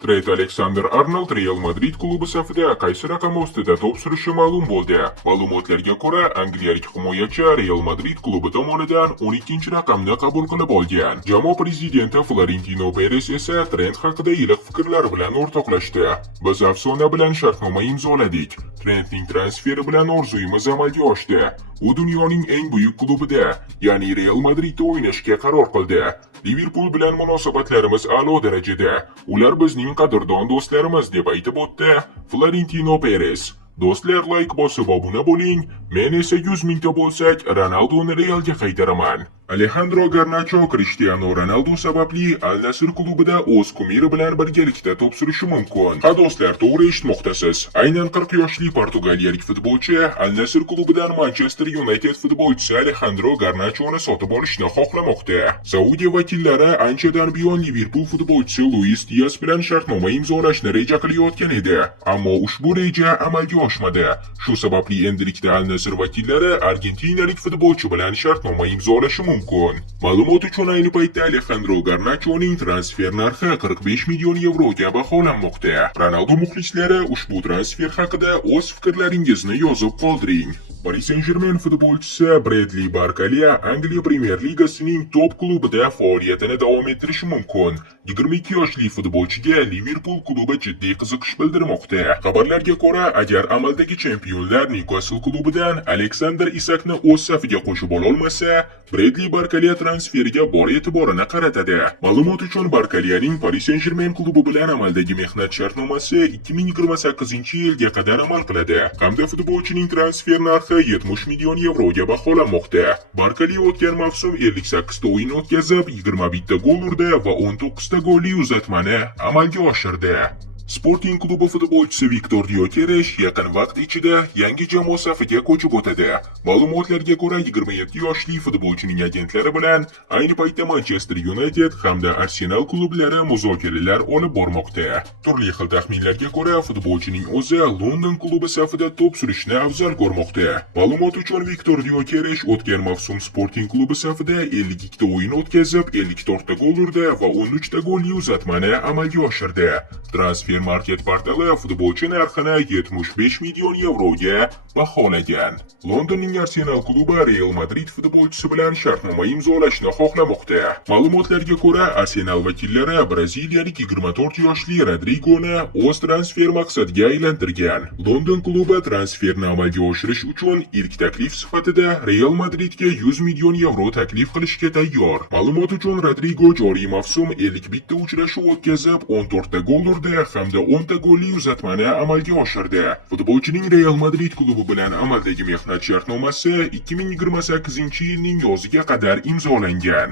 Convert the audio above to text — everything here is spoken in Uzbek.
Trent Alexander-Arnold Real Madrid klubi safida qaysi raqam ostida to'p surishi ma'lum bo'ldi. Ma'lumotlarga ko'ra, angliyalik himoyachi Real Madrid klubi tomonidan 12-raqamni qabul qilib olgan. Jamoa prezidenti Florentino Perez esa Trent haqida iliq fikrlar bilan o'rtoqlashdi. Biz afsona bilan shartnoma imzoladik. Trentning transferi bilan orzuyimiz amalga oshdi. U dunyoning eng buyuk klubida, ya'ni Real Madridda o'ynashga qaror qildi. Liverpool bilan munosabatlarimiz a'lo darajada. Ular bizning qadrdon do'stlarimiz deb aytib o'tdi Florentino Perez. Do'stlar, like bosib obuna bo'ling. Men esa 100 mingta bo'lsak, Ronaldoni Realga qaytaraman. Alejandro Garnacho Cristiano Ronaldo sababli Al Nassr klubida o'z kumiri bilan birgalikda to'p surishi mumkin. Ha do'stlar, to'g'ri eshitmoqdasiz. Aynan 40 yoshli portugaliyalik futbolchi Al Nassr klubidan Manchester United futbolchisi Alejandro Garnachoni sotib olishni xohlamoqda. Saudiya vakillari anchadan buyon Liverpool futbolchisi Luis Diaz bilan shartnoma imzolashni reja qilayotgan edi, ammo ushbu reja amalga oshmadi. Shu sababli endilikda Al Nassr vakillari argentinalik futbolchi bilan shartnoma imzolashi mumkin. Ma'lumot uchun ayni paytda Alejandro Garnachoning transfer narxi 45 million yevroga baholanmoqda. Ronaldo muxlislari ushbu transfer haqida o'z fikrlaringizni yozib qoldiring. Paris Saint-Germain futbolchisi Bradley Barcola Angliya Premyer Ligasining top klubida faoliyatini davom ettirishi mumkin. 22 yoshli futbolchiga Liverpool klubi jiddiy qiziqish bildirmoqda. Xabarlarga ko'ra, agar amaldagi chempionlar Newcastle klubidan Alexander Isakni o'z safiga qo'shib ola olmasa, Bradley Barcola transferiga bor e'tiborini qaratadi. Ma'lumot uchun Barcolaning Paris Saint-Germain klubi bilan amaldagi mehnat shartnomasi 2028-yilga qadar amal qiladi. Hamda futbolchining transfer narxi 70 million yevroga baholanmoqda. Barcola o'tgan mavsum 58 ta o'yin o'tkazib, 21 ta gol urdi va 19 ta golli uzatmani amalga oshirdi. Sporting klubi futbolchisi Viktor Gyökeres yaqin vaqt ichida yangi jamoa safiga ko'chib o'tadi. Ma'lumotlarga ko'ra, 27 yoshli futbolchining agentlari bilan ayni paytda Manchester United hamda Arsenal klublari muzokaralar olib bormoqda. Turli xil taxminlarga ko'ra, futbolchining o'zi London klubi safida to'p surishni afzal ko'rmoqda. Ma'lumot uchun Viktor Gyökeres o'tgan mavsum Sporting klubi safida 52 ta o'yin o'tkazib, 54 ta gol urdi va 13 ta golli uzatmani amalga oshirdi. Transfer Market portali futbolchi narxini 75 million yevroga baholagan. Londonning Arsenal klubi Real Madrid futbolchisi bilan shartnoma imzolashni xohlamoqda. Ma'lumotlarga ko'ra, Arsenal vakillari braziliyalik 24 yoshli Rodrigoni o'z transfer maqsadiga aylantirgan. London klubi transferni amalga oshirish uchun ilk taklif sifatida Real Madridga 100 million yevro taklif qilishga tayyor. Ma'lumot uchun Rodrigo joriy mavsum 51 ta uchrashuv o'tkazib, 14 ta gol urdi hamda 10 ta golli uzatmani amalga oshirdi. Futbolchining Real Madrid klubi bilan amaldagi mehnat shartnomasi 2028-yilning yoziga qadar imzolangan.